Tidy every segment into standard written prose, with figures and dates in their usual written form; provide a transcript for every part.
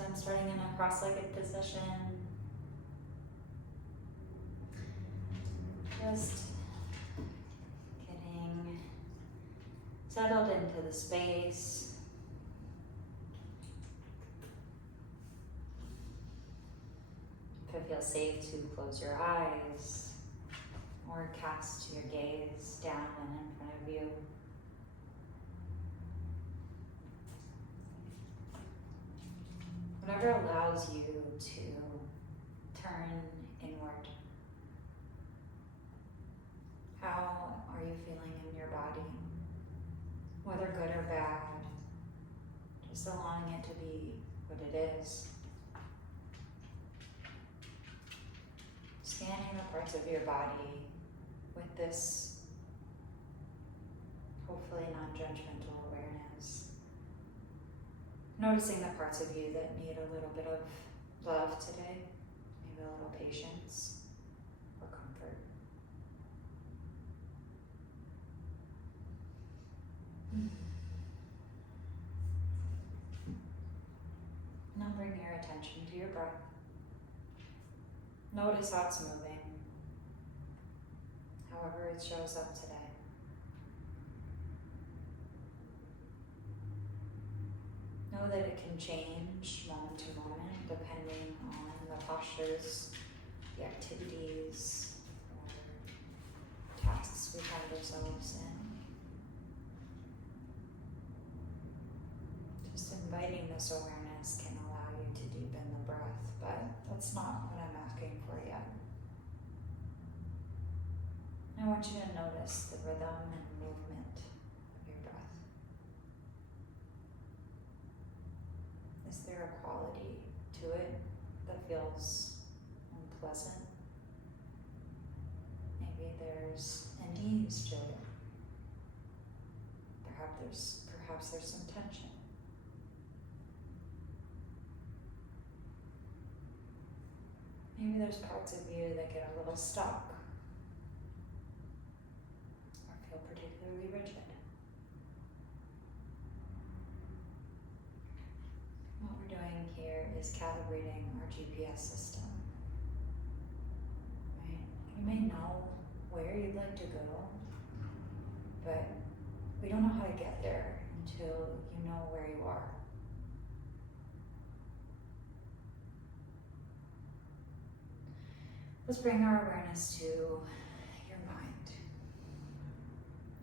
So I'm starting in a cross-legged position. Just getting settled into the space. If it feels safe to close your eyes or cast your gaze down and in front of you. Whatever allows you to turn inward. How are you feeling in your body? Whether good or bad, just allowing it to be what it is. Scanning the parts of your body with this hopefully non-judgmental awareness. Noticing the parts of you that need a little bit of love today, maybe a little patience or comfort. Now bring your attention to your breath. Notice how it's moving, however it shows up today. Know that it can change moment to moment depending on the postures, the activities, or tasks we find ourselves in. Just inviting this awareness can allow you to deepen the breath, but that's not what I'm asking for yet. I want you to notice the rhythm and movement of your breath. Is there a quality to it that feels unpleasant? Maybe there's an ease to it. Perhaps there's some tension. Maybe there's parts of you that get a little stuck or feel particularly rigid. What we're doing here is calibrating our GPS system. Right? You may know where you'd like to go, but we don't know how to get there until you know where you are. Let's bring our awareness to your mind.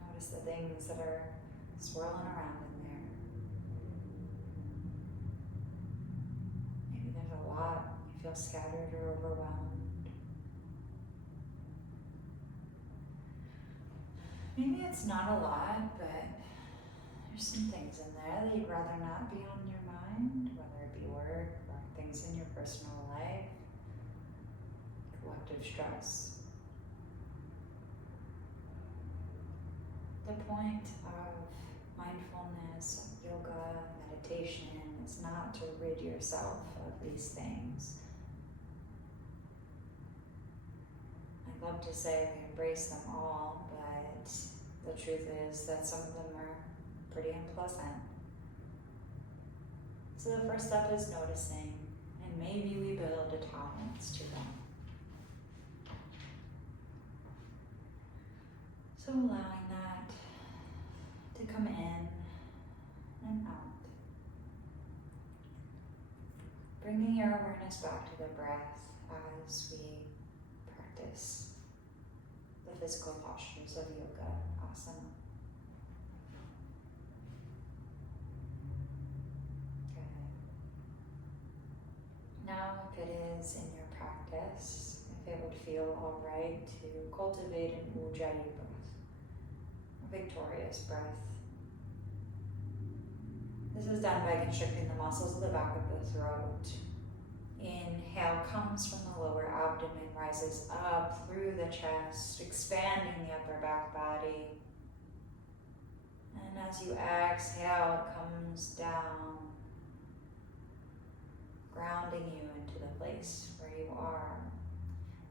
Notice the things that are swirling around in there. Maybe there's a lot, you feel scattered or overwhelmed. Maybe it's not a lot, but there's some things in there that you'd rather not be on your mind, whether it be work or things in your personal life. Collective stress. The point of mindfulness, yoga, meditation is not to rid yourself of these things. I'd love to say we embrace them all, but the truth is that some of them are pretty unpleasant. So the first step is noticing, and maybe we build a tolerance to them. So allowing that to come in and out. Bringing your awareness back to the breath as we practice the physical postures of yoga, asana. Good. Now, if it is in your practice, if it would feel all right to cultivate an ujjayi breath. Victorious breath. This is done by constricting the muscles of the back of the throat. Inhale comes from the lower abdomen, rises up through the chest, expanding the upper back body. And as you exhale, it comes down, grounding you into the place where you are.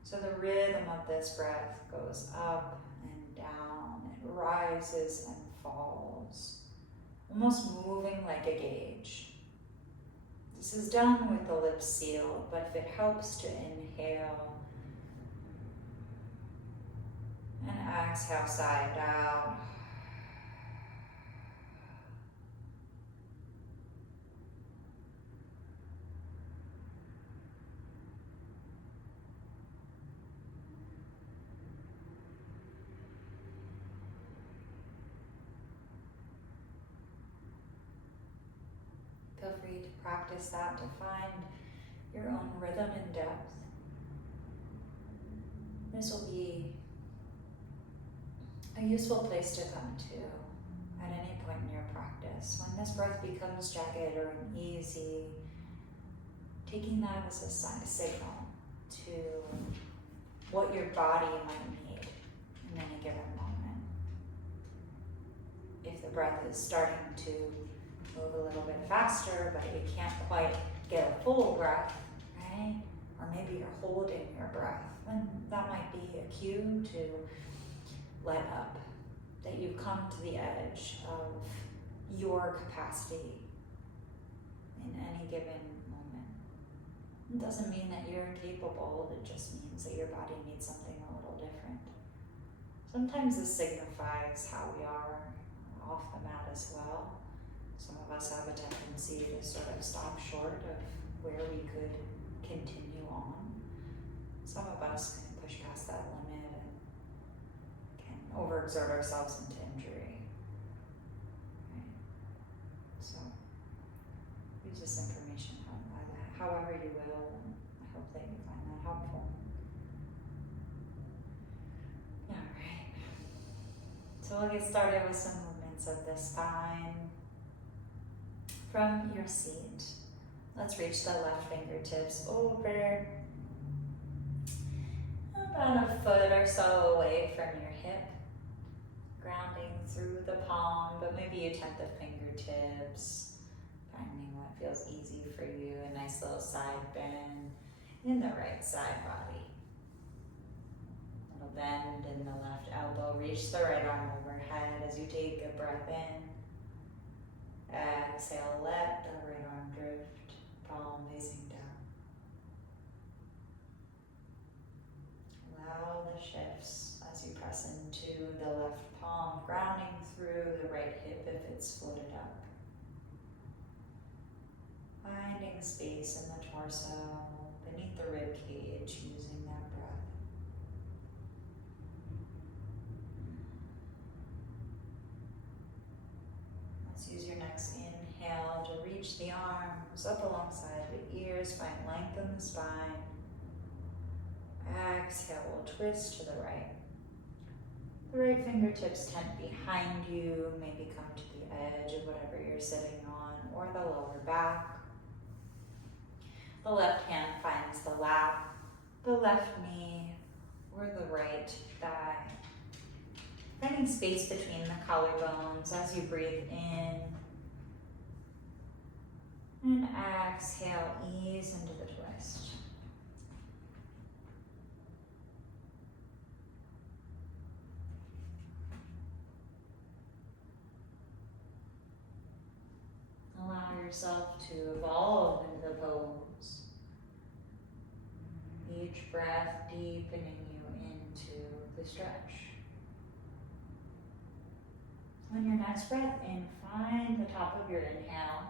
So the rhythm of this breath goes up and down. It rises and falls, almost moving like a gauge. The This is done with the lips sealed, but if it helps to inhale and exhale side out. Feel free to practice that to find your own rhythm and depth. This will be a useful place to come to at any point in your practice. When this breath becomes jagged or uneasy, taking that as a signal to what your body might need in any given moment. If the breath is starting to move a little bit faster, but you can't quite get a full breath, right? Or maybe you're holding your breath, then that might be a cue to let up, that you've come to the edge of your capacity in any given moment. It doesn't mean that you're incapable, it just means that your body needs something a little different. Sometimes this signifies how we are off the mat as well. Some of us have a tendency to sort of stop short of where we could continue on. Some of us can push past that limit and can overexert ourselves into injury. Right? So use this information however you will, and I hope that you find that helpful. Alright, so we'll get started with some movements of the spine. From your seat, let's reach the left fingertips over about a foot or so away from your hip, grounding through the palm, but maybe you tap the fingertips, finding what feels easy for you, a nice little side bend in the right side body. Little bend in the left elbow, reach the right arm overhead as you take a breath in. Exhale, let the right arm drift, palm facing down. Allow the shifts as you press into the left palm, grounding through the right hip if it's floated up. Finding space in the torso, beneath the rib cage, using that breath. Use your next inhale to reach the arms up alongside the ears, find length in the spine. Exhale, we'll twist to the right. The right fingertips tent behind you, maybe come to the edge of whatever you're sitting on, or the lower back. The left hand finds the lap, the left knee, or the right thigh. Finding space between the collarbones as you breathe in. And exhale, ease into the twist. Allow yourself to evolve into the pose. Each breath deepening you into the stretch. On your next breath in, find the top of your inhale.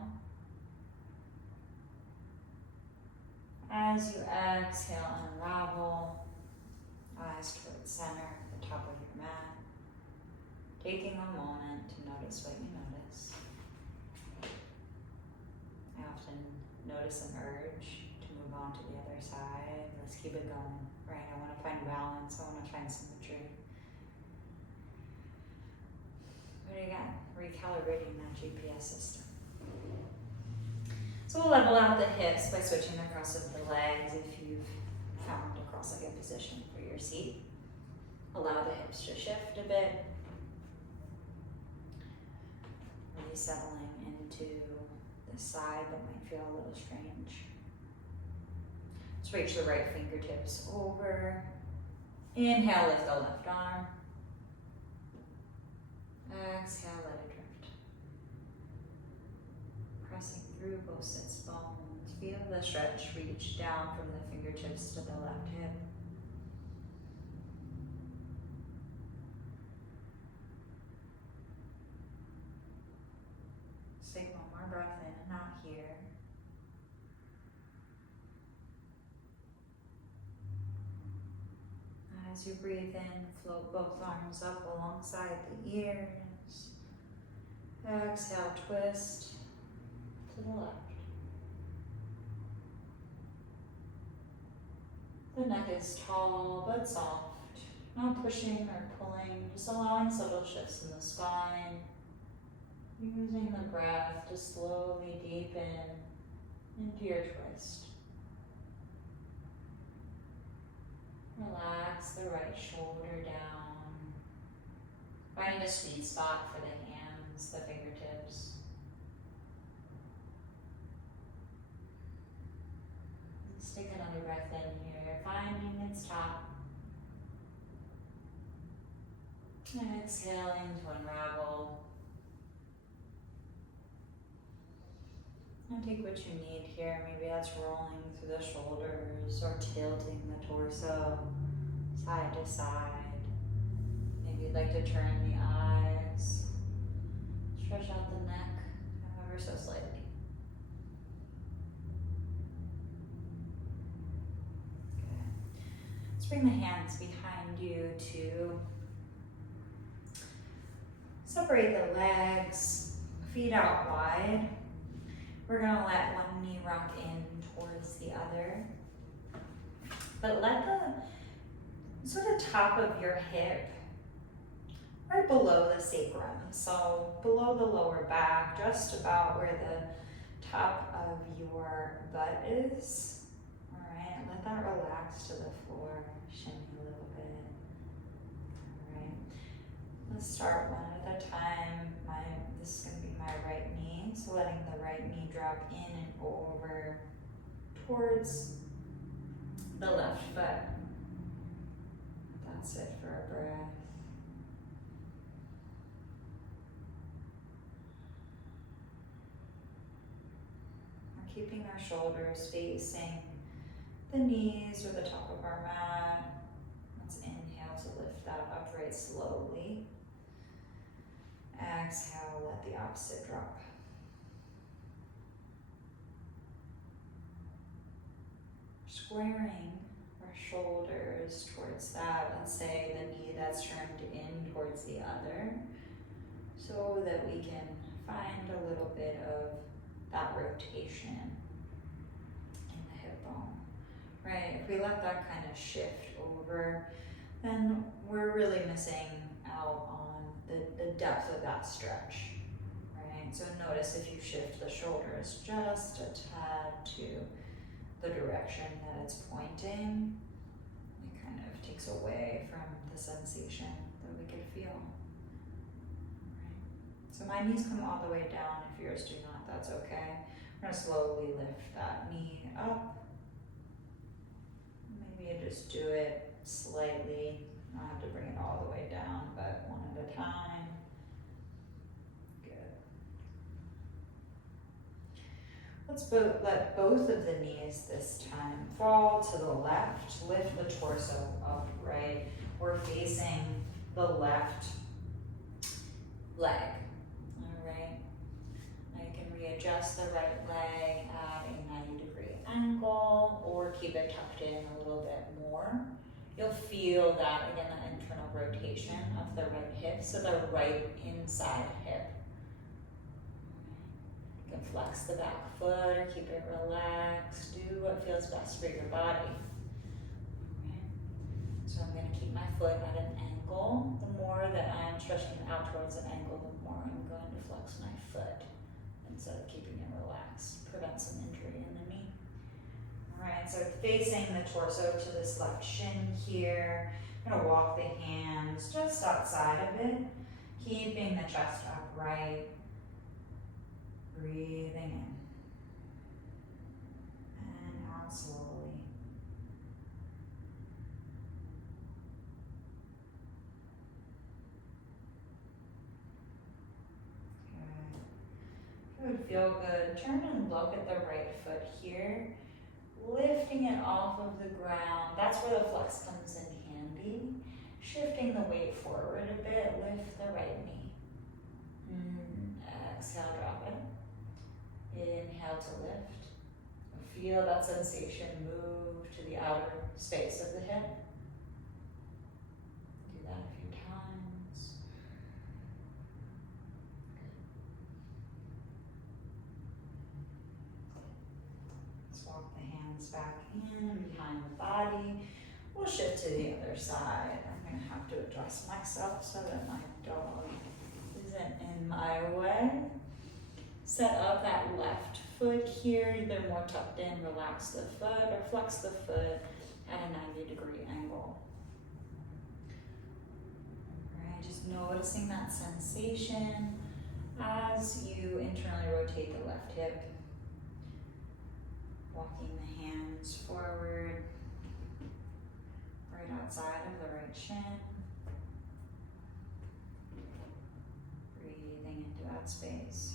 As you exhale, unravel, eyes towards center, the top of your mat. Taking a moment to notice what you notice. I often notice an urge to move on to the other side. Let's keep it going, right? I want to find balance, I want to find symmetry. But again, recalibrating that GPS system. So we'll level out the hips by switching the cross of the legs if you've found a cross-legged position for your seat. Allow the hips to shift a bit. Really settling into the side that might feel a little strange. Let's reach the right fingertips over. Inhale, lift the left arm. Exhale, let it drift. Pressing through both sits bones, the stretch, reach down from the fingertips to the left hip. Just take one more breath in and out here. As you breathe in, float both arms up alongside the ears. Exhale, twist to the left. The neck is tall but soft, not pushing or pulling, just allowing subtle shifts in the spine. Using the breath to slowly deepen into your twist. Relax the right shoulder down. Finding a sweet spot for the hands, the fingertips. Let's take another breath in here, finding its top. And exhaling to unravel. And take what you need here. Maybe that's rolling through the shoulders or tilting the torso side to side. Maybe you'd like to turn the eyes, stretch out the neck ever so slightly. Good. Let's bring the hands behind you to separate the legs, feet out wide. We're gonna let one knee rock in towards the other. But let the sort of top of your hip right below the sacrum. So below the lower back, just about where the top of your butt is. All right, let that relax to the floor, shimmy a little bit. All right, let's start one at a time. This is gonna be my right knee. So letting the right knee drop in and over towards the left foot. That's it for a breath. We're keeping our shoulders facing the knees or the top of our mat. Let's inhale to lift that upright slowly. Exhale, let the opposite drop. Squaring our shoulders towards that, let's say the knee that's turned in towards the other, so that we can find a little bit of that rotation in the hip bone, right? If we let that kind of shift over, then we're really missing out on the depth of that stretch, right? So notice if you shift the shoulders just a tad to the direction that it's pointing, it kind of takes away from the sensation that we could feel. Right. So my knees come all the way down. If yours do not, that's okay. We're gonna slowly lift that knee up. Maybe you just do it slightly. You don't have to bring it all the way down, but one at a time. Let's let both of the knees this time fall to the left. Lift the torso upright. We're facing the left leg. All right. Now you can readjust the right leg at a 90-degree angle or keep it tucked in a little bit more. You'll feel that, again, that internal rotation of the right hip, so the right inside hip. You can flex the back foot or keep it relaxed. Do what feels best for your body. Okay. So I'm going to keep my foot at an angle. The more that I'm stretching out towards an angle, the more I'm going to flex my foot instead of keeping it relaxed. Prevent some injury in the knee. All right, so facing the torso to this left shin here. I'm going to walk the hands just outside of it, keeping the chest upright. Breathing in and out slowly. Good. If it would feel good, turn and look at the right foot here. it off of the ground. That's where the flex comes in handy. Shifting the weight forward a bit, lift the right knee. Exhale, drop it. Inhale to lift. Feel that sensation move to the outer space of the hip. Do that a few times. Let's walk the hands back in behind the body. We'll shift to the other side. I'm going to have to adjust myself so that my dog isn't in my way. Set up that left foot here, either more tucked in, relax the foot, or flex the foot at a 90-degree angle. Alright, just noticing that sensation as you internally rotate the left hip. Walking the hands forward, right outside of the right shin. Breathing into that space.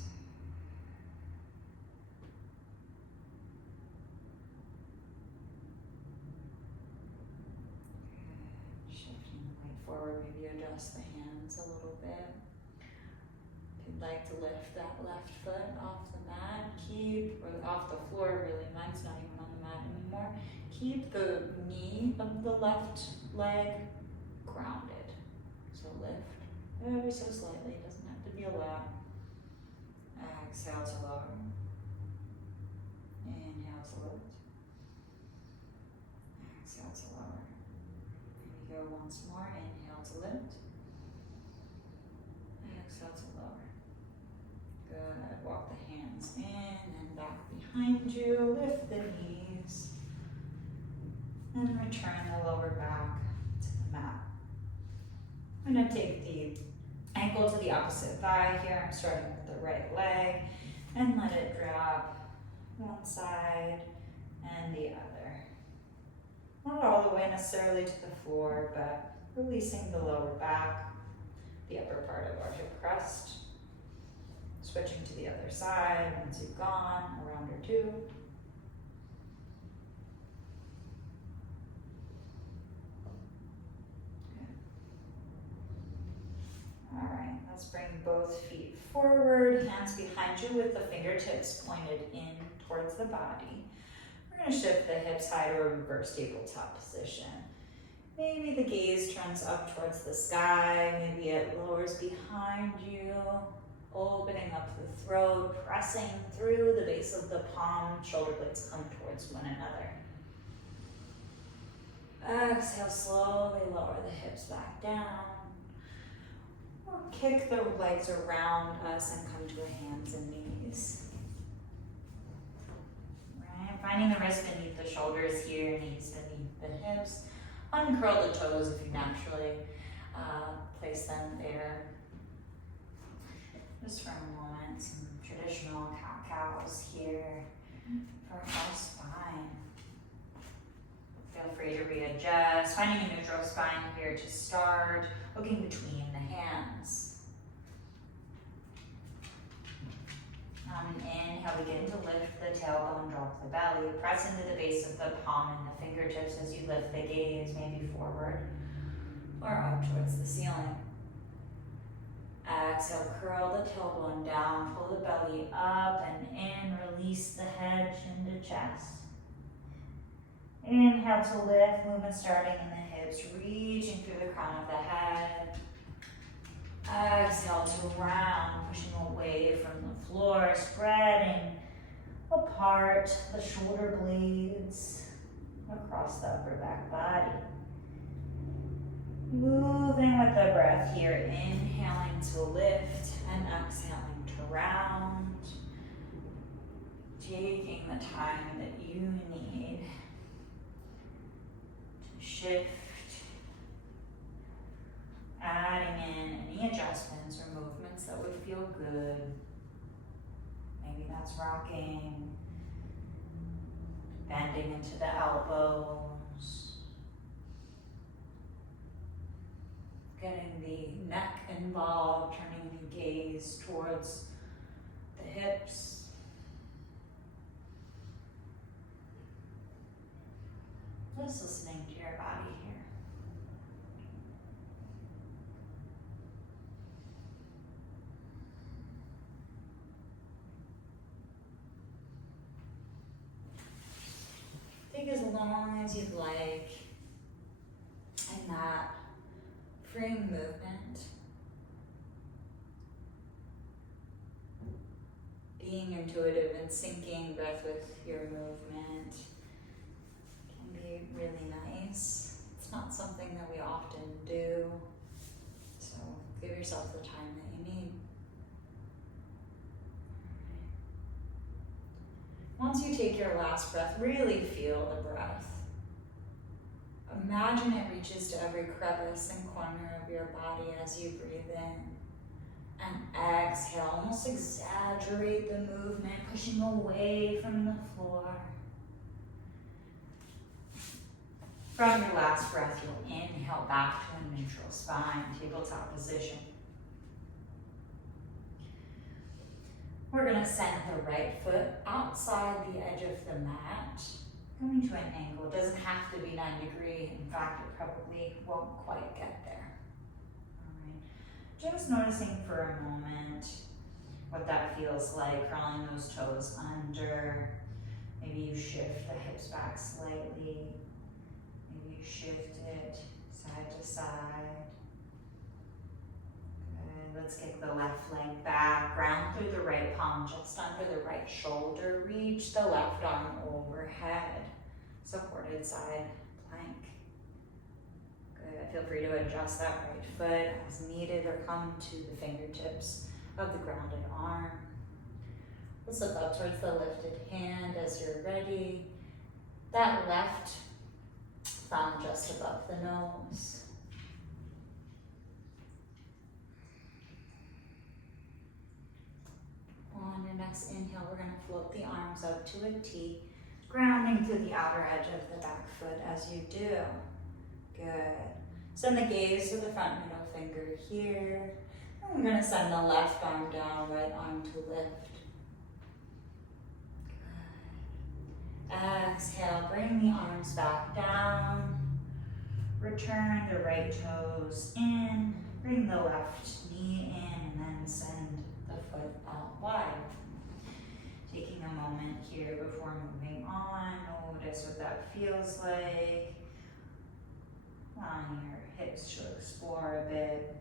Forward, maybe adjust the hands a little bit. If you'd like to lift that left foot off the mat, or off the floor really, mine's not even on the mat anymore. Keep the knee of the left leg grounded. So lift ever so slightly, it doesn't have to be a lot. Exhale to lower. Inhale to lift. Exhale to lower. Maybe go once more. Inhale to lift. Exhale to lower. Good. Walk the hands in and back behind you. Lift the knees. And return the lower back to the mat. I'm going to take the ankle to the opposite thigh here. I'm starting with the right leg. And let it drop one side and the other. Not all the way necessarily to the floor, but releasing the lower back, the upper part of our hip crust. Switching to the other side once you've gone, a round or two. Okay. All right, let's bring both feet forward, hands behind you with the fingertips pointed in towards the body. We're going to shift the hips high to a reverse tabletop position. Maybe the gaze turns up towards the sky, maybe it lowers behind you, opening up the throat, pressing through the base of the palm, shoulder blades come towards one another. Exhale, slowly lower the hips back down. Or kick the legs around us and come to a hands and knees. Right, finding the wrists beneath the shoulders here, knees beneath the hips. Uncurl the toes if you naturally place them there. Just for a moment, some traditional cat-cows here for our spine. Feel free to readjust, finding a neutral spine here to start, looking between the hands. On an inhale, begin to lift the tailbone, drop the belly, press into the base of the palm and the fingertips as you lift the gaze, maybe forward or up towards the ceiling. Exhale, curl the tailbone down, pull the belly up and in, release the head, chin to chest. Inhale to lift, movement starting in the hips, reaching through the crown of the head. Exhale to round, pushing away from the floor, spreading apart the shoulder blades across the upper back body. Moving with the breath here, inhaling to lift and exhaling to round. Taking the time that you need to shift. Adding in any adjustments or movements that would feel good. Maybe that's rocking, bending into the elbows, getting the neck involved, turning the gaze towards the hips. Just listening to your body here. Take as long as you'd like in that freeing movement. Being intuitive and syncing breath with your movement can be really nice. It's not something that we often do, so give yourself the time that you need. Once you take your last breath, really feel the breath. Imagine it reaches to every crevice and corner of your body as you breathe in. And exhale, almost exaggerate the movement, pushing away from the floor. From your last breath, you'll inhale back to a neutral spine, tabletop position. We're going to send the right foot outside the edge of the mat, coming to an angle. It doesn't have to be 90 degrees. In fact, it probably won't quite get there. All right. Just noticing for a moment what that feels like, crawling those toes under. Maybe you shift the hips back slightly. Maybe you shift it side to side. Let's get the left leg back, ground through the right palm, just under the right shoulder. Reach the left arm overhead, supported side plank. Good, feel free to adjust that right foot as needed or come to the fingertips of the grounded arm. Let's look up towards the lifted hand as you're ready. That left thumb just above the nose. On your next inhale, we're going to float the arms up to a T, grounding through the outer edge of the back foot as you do. Good. Send the gaze to the front middle finger here. And we're going to send the left arm down, right arm to lift. Good. Exhale, bring the arms back down. Return the right toes in. Bring the left knee in, and then send the foot out wide. Taking a moment here before moving on, notice what that feels like. Allowing your hips to explore a bit.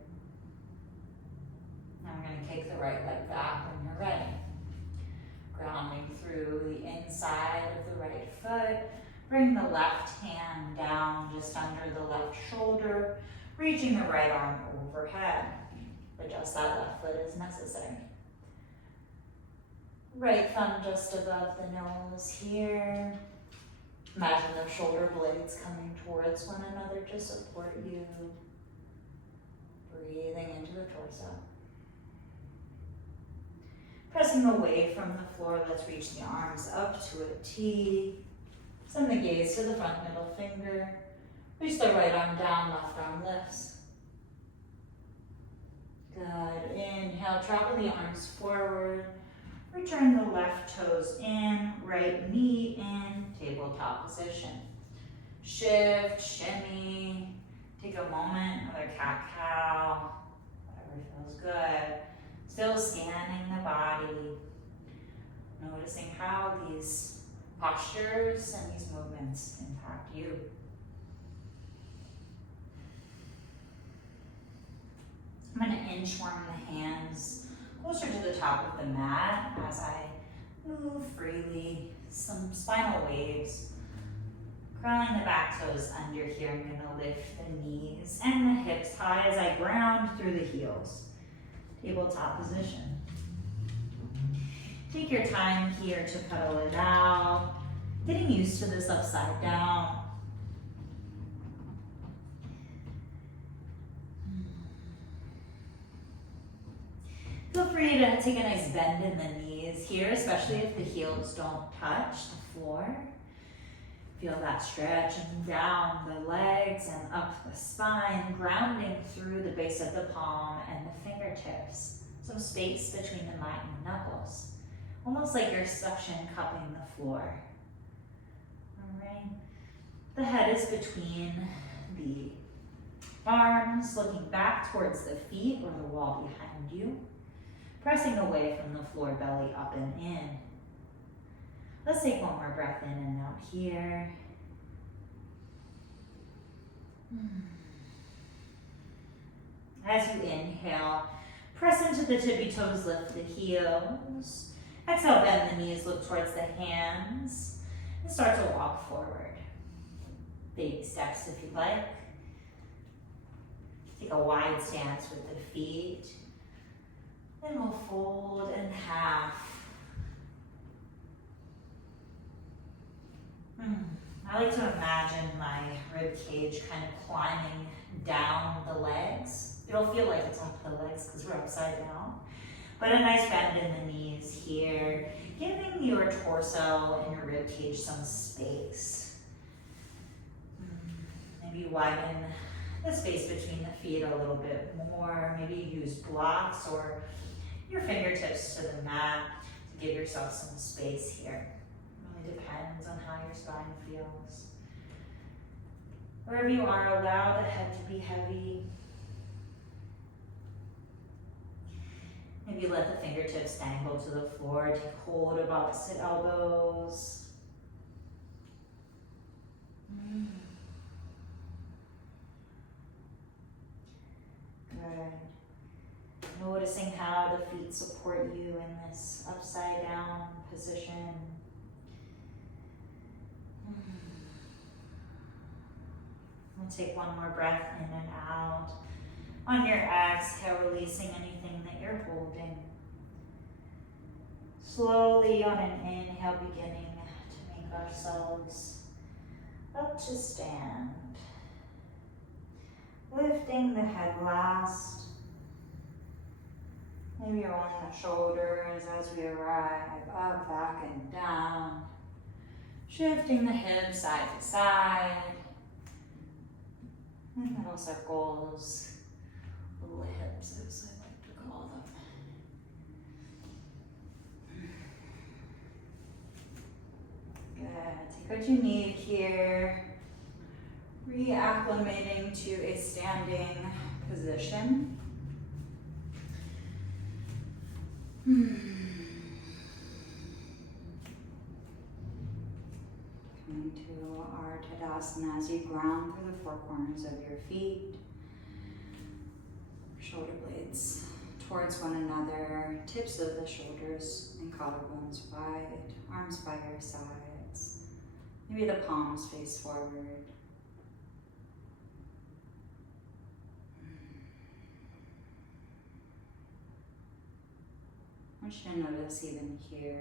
Now we're going to kick the right leg back when you're ready. Grounding through the inside of the right foot. Bring the left hand down just under the left shoulder, reaching the right arm overhead. Adjust that left foot as necessary. Right thumb just above the nose here. Imagine the shoulder blades coming towards one another to support you. Breathing into the torso. Pressing away from the floor, let's reach the arms up to a T. Send the gaze to the front middle finger. Reach the right arm down, left arm lifts. Good. Inhale, travel the arms forward. Return the left toes in, right knee in, tabletop position. Shift, shimmy. Take a moment, another cat-cow, whatever feels good. Still scanning the body. Noticing how these postures and these movements impact you. I'm going to inchworm the hands closer to the top of the mat as I move freely. Some spinal waves. Crawling the back toes under here. I'm going to lift the knees and the hips high as I ground through the heels. Tabletop position. Take your time here to pedal it out. Getting used to this upside down. Feel free to take a nice bend in the knees here, especially if the heels don't touch the floor. Feel that stretch and down the legs and up the spine, grounding through the base of the palm and the fingertips. Some space between the mat and the knuckles. Almost like you're suction cupping the floor. All right. The head is between the arms, looking back towards the feet or the wall behind you, pressing away from the floor, belly up and in. Let's take one more breath in and out here. As you inhale, press into the tippy toes, lift the heels. Exhale, bend the knees, look towards the hands, and start to walk forward. Baby steps if you'd like. Take a wide stance with the feet. Then we'll fold in half. I like to imagine my rib cage kind of climbing down the legs. It'll feel like it's on the legs because we're upside down. But a nice bend in the knees here, giving your torso and your rib cage some space. Maybe widen the space between the feet a little bit more. Maybe use blocks or your fingertips to the mat to give yourself some space here. It really depends on how your spine feels. Wherever you are, allow the head to be heavy. Maybe let the fingertips dangle to the floor. Take hold of opposite elbows. Good. Noticing how the feet support you in this upside down position. We'll take one more breath in and out. On your exhale, releasing anything that you're holding. Slowly on an inhale, beginning to make ourselves up to stand. Lifting the head last. Maybe rolling the shoulders as we arrive up, back, and down. Shifting the hips side to side. And little circles. Little hips, as I like to call them. Good. Take what you need here. Reacclimating to a standing position. Coming to our Tadasana as you ground through the four corners of your feet. Shoulder blades towards one another, tips of the shoulders and collarbones wide, arms by your sides. Maybe the palms face forward. I want you to notice even here,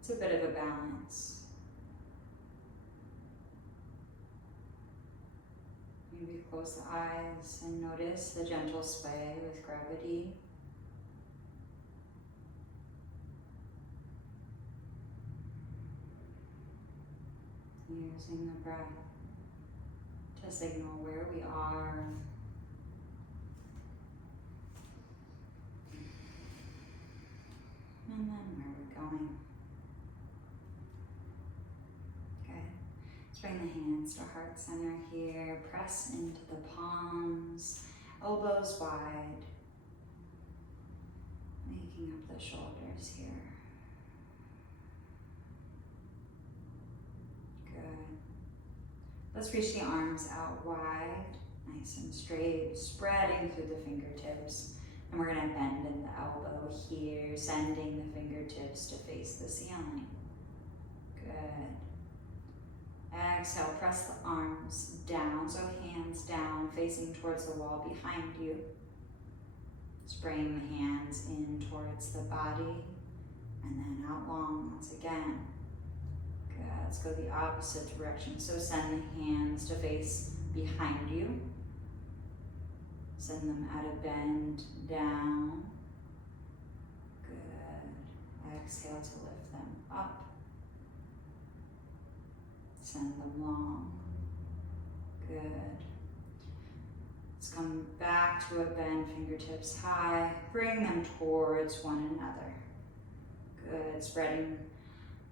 it's a bit of a balance. Maybe close the eyes and notice the gentle sway with gravity. Using the breath to signal where we are. And then where we're going. Good. Let's bring the hands to heart center here. Press into the palms, elbows wide. Making up the shoulders here. Good. Let's reach the arms out wide, nice and straight, spreading through the fingertips. And we're going to bend in the elbow here, sending the fingertips to face the ceiling. Good. Exhale, press the arms down, so hands down, facing towards the wall behind you. Spraying the hands in towards the body, and then out long once again. Good. Let's go the opposite direction. So send the hands to face behind you. Send them at a bend down. Good. Exhale to lift them up. Send them long. Good. Let's come back to a bend, fingertips high. Bring them towards one another. Good. Spreading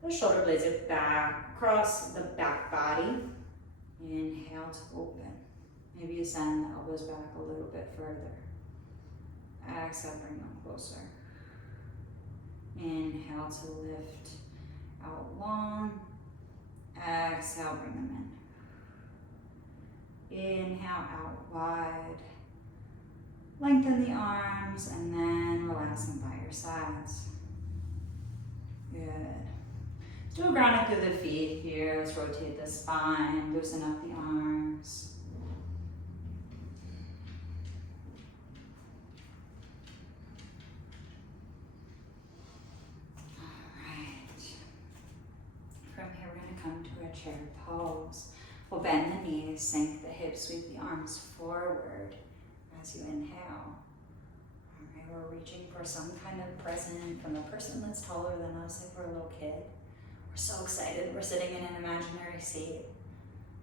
The shoulder blades are back, across the back body. Inhale to open. Maybe you send the elbows back a little bit further. Exhale, bring them closer. Inhale to lift out long. Exhale, bring them in. Inhale, out wide. Lengthen the arms and then relax them by your sides. Good. Still grounding through the feet here. Let's rotate the spine, loosen up the arms. Come to a chair pose. We'll bend the knees, sink the hips, sweep the arms forward as you inhale. Alright, we're reaching for some kind of present from a person that's taller than us, like we're a little kid. We're so excited, we're sitting in an imaginary seat.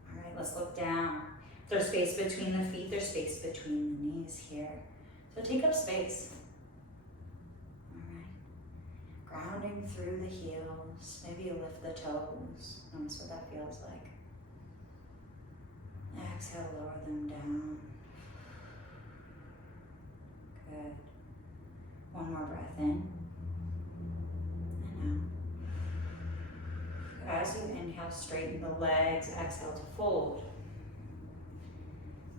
Alright, let's look down. There's space between the feet, there's space between the knees here. So take up space. Grounding through the heels. Maybe you lift the toes. Notice what that feels like. Exhale, lower them down. Good. One more breath in. And out. As you inhale, straighten the legs. Exhale to fold.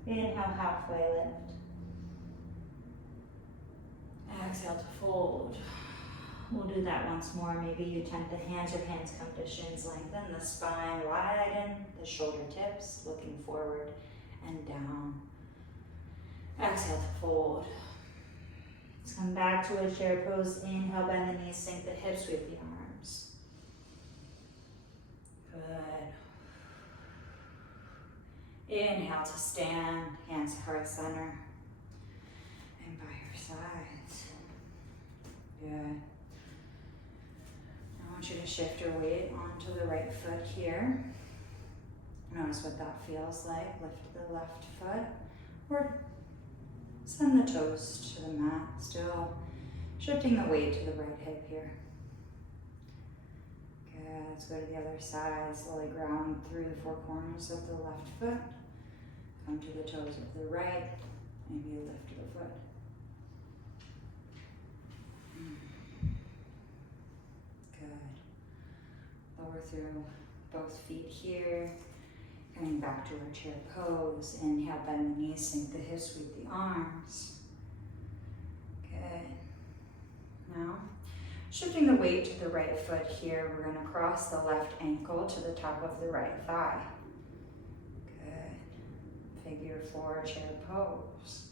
Inhale, halfway lift. Exhale to fold. We'll do that once more. Maybe you tent the hands, your hands come to shins, lengthen the spine, widen the shoulder tips, looking forward and down. Exhale to fold. Let's come back to a chair pose. Inhale, bend the knees, sink the hips, sweep the arms. Good. Inhale to stand, hands to heart center and by your sides. Good. I want you to shift your weight onto the right foot here. Notice what that feels like. Lift the left foot or send the toes to the mat. Still shifting the weight to the right hip here. Good. Let's go to the other side. Slowly ground through the four corners of the left foot. Come to the toes of the right. Maybe you lift the foot. Lower through both feet here. Coming back to our chair pose. Inhale, bend the knees, sink the hips, sweep the arms. Good. Now, shifting the weight to the right foot here, we're going to cross the left ankle to the top of the right thigh. Good. Figure four, chair pose.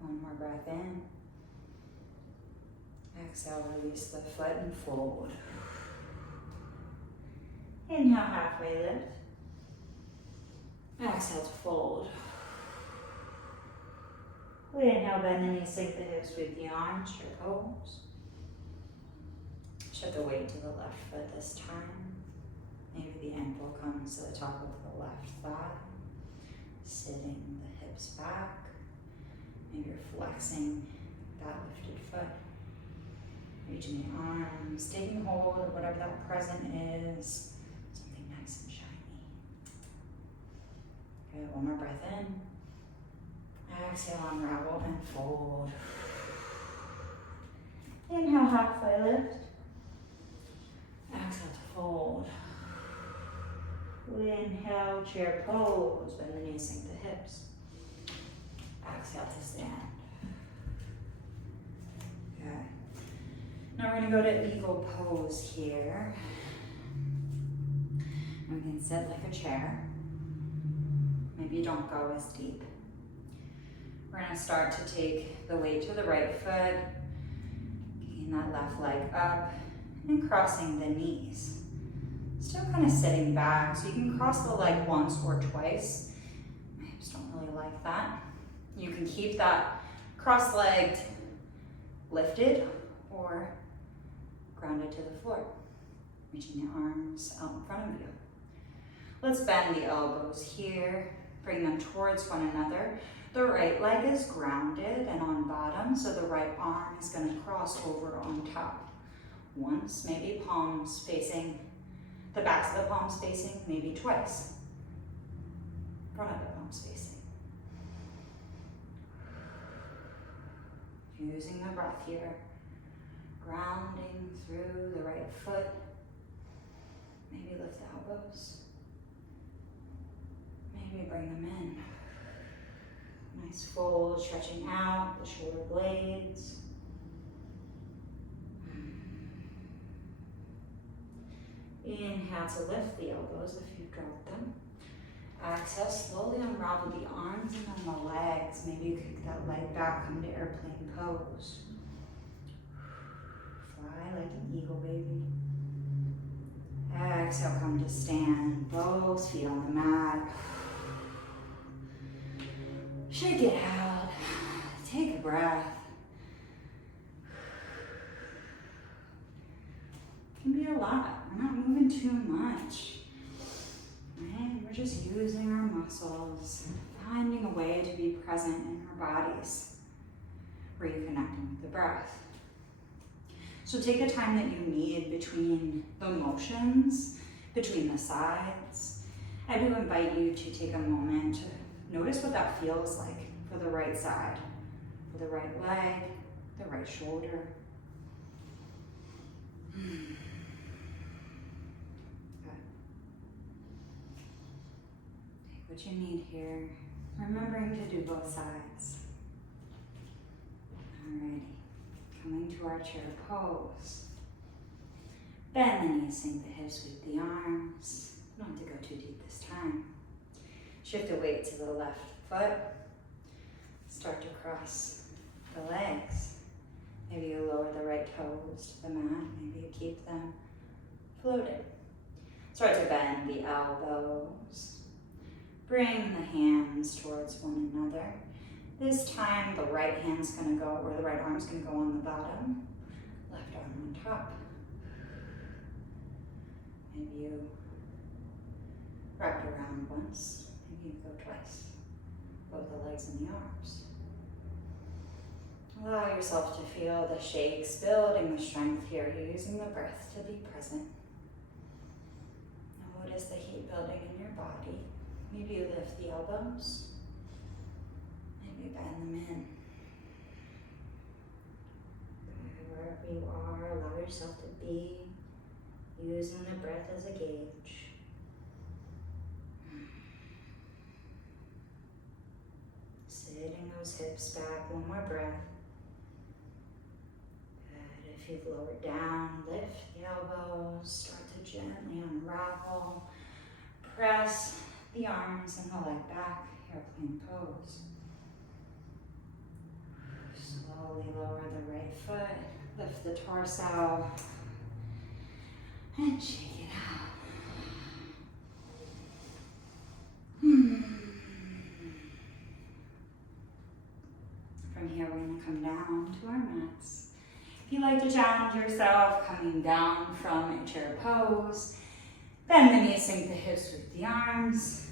One more breath in. Exhale, release the foot and fold. Inhale, halfway lift. Exhale to fold. Inhale, bend the knees, sink the hips, sweep the arms, chair pose. Shift the weight to the left foot this time. Maybe the ankle comes to the top of the left thigh. Sitting the hips back. Maybe you're flexing that lifted foot. Reaching the arms, taking hold of whatever that present is. Something nice and shiny. Good, one more breath in. Exhale, unravel and fold. Inhale, halfway lift. Exhale to fold. Inhale, chair pose. Bend the knees, sink the hips. Exhale to stand. Good. Now we're going to go to eagle pose here. And we can sit like a chair. Maybe you don't go as deep. We're going to start to take the weight to the right foot, kicking that left leg up, and crossing the knees. Still kind of sitting back, so you can cross the leg once or twice. My hips don't really like that. You can keep that cross-legged lifted or grounded to the floor, reaching the arms out in front of you. Let's bend the elbows here, bring them towards one another. The right leg is grounded and on bottom, so the right arm is going to cross over on top. Once, maybe palms facing, the backs of the palms facing, maybe twice. Front of the palms facing. Using the breath here. Grounding through the right foot. Maybe lift the elbows. Maybe bring them in. Nice fold, stretching out the shoulder blades. Inhale to lift the elbows if you've dropped them. Exhale, slowly unravel the arms and then the legs. Maybe you kick that leg back, come to airplane pose. Fly like an eagle, baby. Exhale, come to stand. Both feet on the mat. Shake it out. Take a breath. It can be a lot. We're not moving too much. Right? We're just using our muscles, finding a way to be present in our bodies, reconnecting with the breath. So take the time that you need between the motions, between the sides. I do invite you to take a moment to notice what that feels like for the right side, for the right leg, the right shoulder. Good. Take what you need here, remembering to do both sides. Alrighty, coming to our chair pose. Bend the knees, sink the hips, sweep the arms. Not to go too deep this time. Shift the weight to the left foot. Start to cross the legs. Maybe you lower the right toes to the mat. Maybe you keep them floated. Start to bend the elbows. Bring the hands towards one another. This time the right hand's gonna go, or the right arm's gonna go on the bottom. Left arm on top. Maybe you wrap it around once. Maybe you go twice, both the legs and the arms. Allow yourself to feel the shakes, building the strength here. You're using the breath to be present. Notice the heat building in your body. Maybe you lift the elbows. Maybe bend them in. Wherever you are, allow yourself to be using the breath as a gauge. Sitting those hips back, one more breath. Good. If you've lowered down, lift the elbows, start to gently unravel. Press the arms and the leg back, airplane pose. Slowly lower the right foot, lift the torso, and shake it out. From here, we're going to come down to our mats. If you like to challenge yourself, coming down from a chair pose, bend the knees, sink the hips with the arms.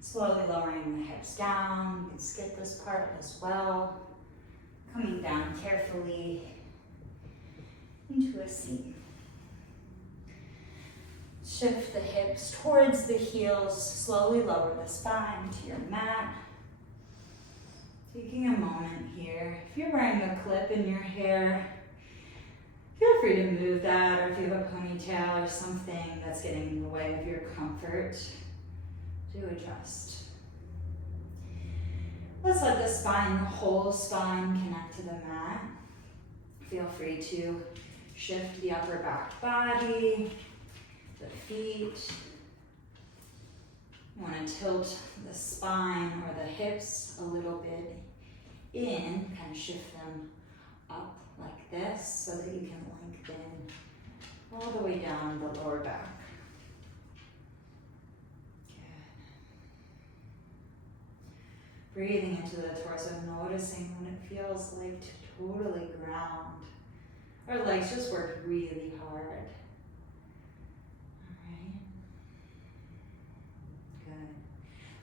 Slowly lowering the hips down. You can skip this part as well. Coming down carefully into a seat. Shift the hips towards the heels. Slowly lower the spine to your mat. Taking a moment here. If you're wearing a clip in your hair, feel free to move that, or if you have a ponytail or something that's getting in the way of your comfort, do adjust. Let's let the spine, the whole spine, connect to the mat. Feel free to shift the upper back body, the feet. You want to tilt the spine or the hips a little bit in, kind of shift them up like this so that you can lengthen all the way down the lower back. Good. Breathing into the torso, noticing when it feels like to totally ground. Our legs just work really hard.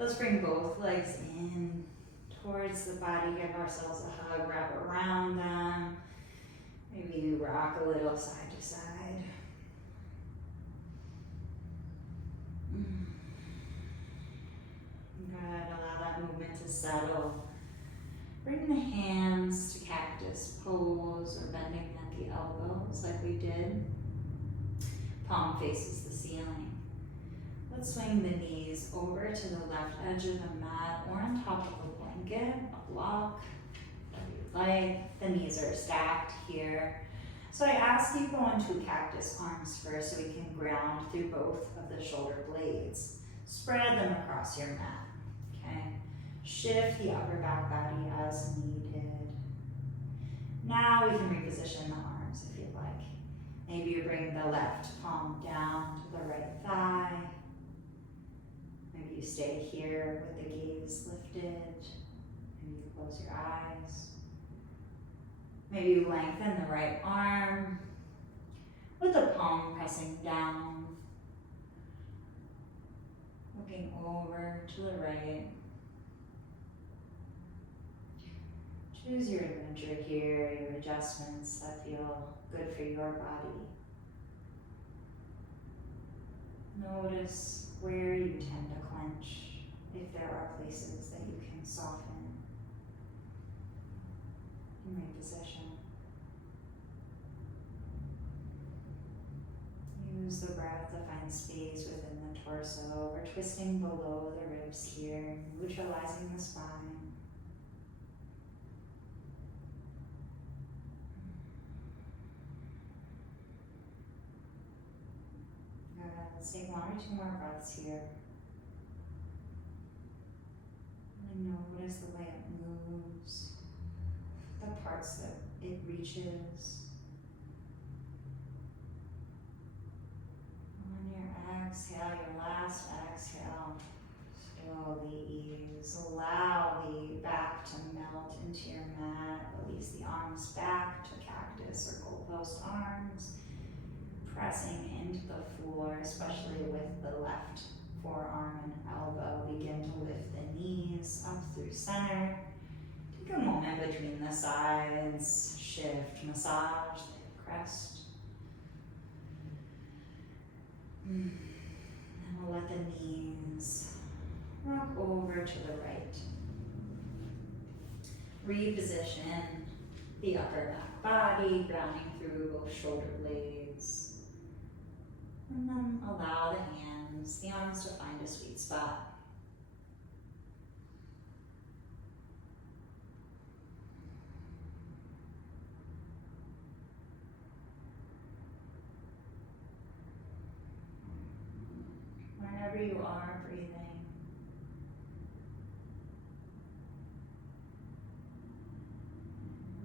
Let's bring both legs in towards the body, give ourselves a hug, wrap around them. Maybe you rock a little side to side. Good, allow that movement to settle. Bring the hands to cactus pose or bending at the elbows like we did. Palm faces the ceiling. Let's swing the knees over to the left edge of the mat or on top of a blanket, a block, whatever you'd like. The knees are stacked here. So I ask you go into cactus arms first so we can ground through both of the shoulder blades. Spread them across your mat, okay? Shift the upper back body as needed. Now we can reposition the arms if you'd like. Maybe you bring the left palm down to the right thigh. Maybe you stay here with the gaze lifted. Maybe you close your eyes. Maybe you lengthen the right arm with the palm pressing down. Looking over to the right. Choose your adventure here, your adjustments that feel good for your body. Notice where you tend to clench, if there are places that you can soften and reposition. Use the breath to find space within the torso. We're twisting below the ribs here, neutralizing the spine. Good. Let's take 1 or 2 more breaths here. And notice the way it moves, the parts that it reaches. On your exhale, your last exhale, slowly ease. Allow the back to melt into your mat. Release the arms back to cactus or goalpost arms. Pressing into the floor, especially with the left forearm and elbow. Begin to lift the knees up through center. Take a moment between the sides. Shift, massage the crest. And we'll let the knees rock over to the right. Reposition the upper back body, grounding through both shoulder blades. And then allow the hands, the arms to find a sweet spot. Wherever you are breathing.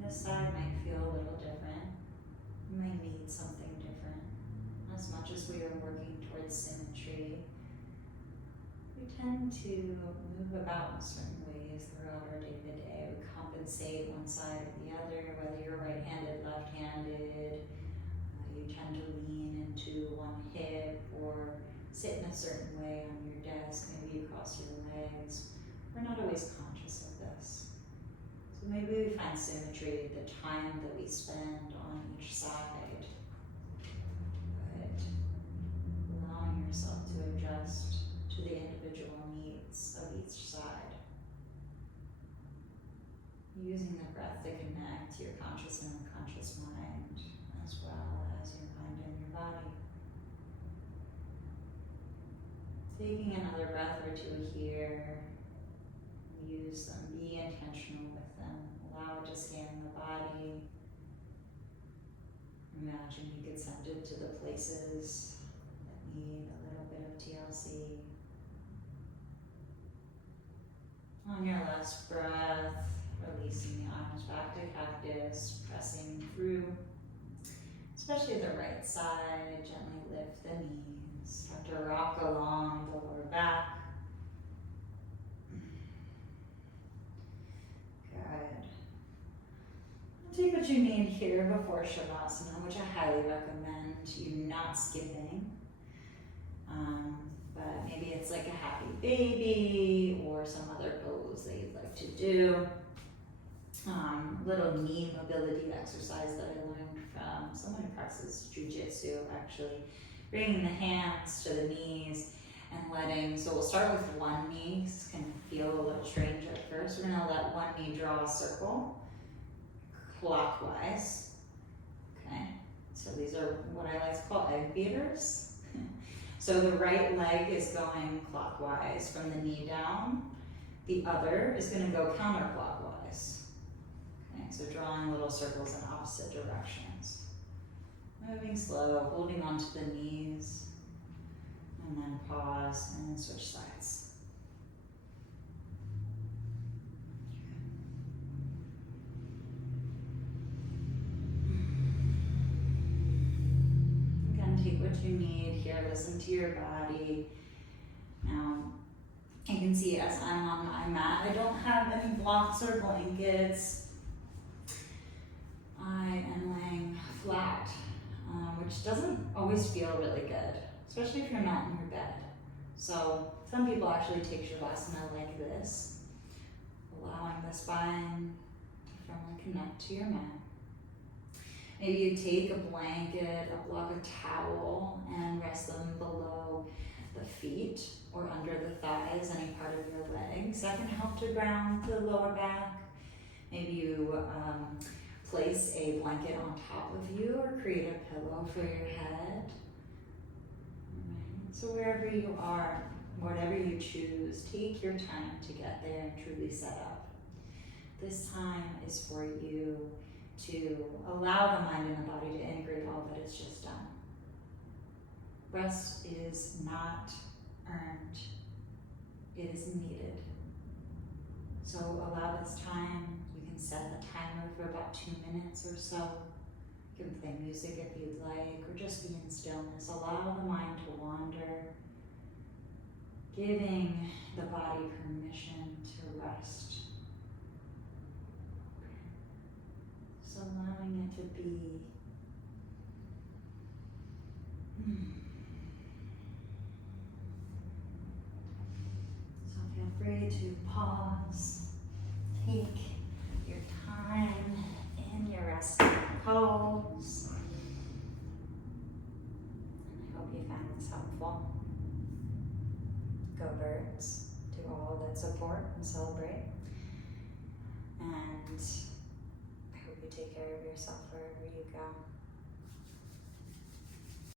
This side might feel a little different. You might need something different. As much as we are working towards symmetry, we tend to move about in certain ways throughout our day-to-day. We compensate one side or the other, whether you're right-handed, left-handed. You tend to lean into one hip or sit in a certain way on your desk, maybe you cross your legs. We're not always conscious of this. So maybe we find symmetry, the time that we spend on each side. But allowing yourself to adjust to the individual needs of each side. Using the breath to connect your conscious and unconscious mind, as well as your mind and your body. Taking another breath or two here. Use them, be intentional with them. Allow it to scan the body. Imagine you get sent it to the places that need a little bit of TLC. On your last breath, releasing the arms back to cactus, pressing through, especially the right side. Gently lift the knees. Start to rock along the lower back. Good. Take what you need here before Shavasana, which I highly recommend you not skipping. but maybe it's like a happy baby or some other pose that you'd like to do. Little knee mobility exercise that I learned from someone who practices jujitsu, actually. Bringing the hands to the knees and letting, so we'll start with one knee. This can feel a little strange at first. We're gonna let one knee draw a circle clockwise. Okay, so these are what I like to call egg beaters. So the right leg is going clockwise from the knee down. The other is gonna go counterclockwise. Okay, so drawing little circles in opposite directions. Moving slow, holding onto the knees, and then pause, and then switch sides. Again, take what you need here, listen to your body. Now, you can see as I'm on my mat, I don't have any blocks or blankets. I am laying flat, which doesn't always feel really good, especially if you're not in your bed. So some people actually take shavasana like this, allowing the spine to firmly connect to your mat. Maybe you take a blanket, a block of towel, and rest them below the feet or under the thighs, any part of your legs. That can help to ground the lower back. Maybe you place a blanket on top of you or create a pillow for your head. Right. So wherever you are, whatever you choose, take your time to get there and truly set up. This time is for you to allow the mind and the body to integrate all that it's just done. Rest is not earned, it is needed. So allow this time. You can set a timer for about 2 minutes or so. You can play music if you'd like, or just be in stillness. Allow the mind to wander, giving the body permission to rest. Just allowing it to be. So feel free to pause, take your time in your resting pose. And I hope you found this helpful. Go birds, do all that support and celebrate. And I hope you take care of yourself wherever you go.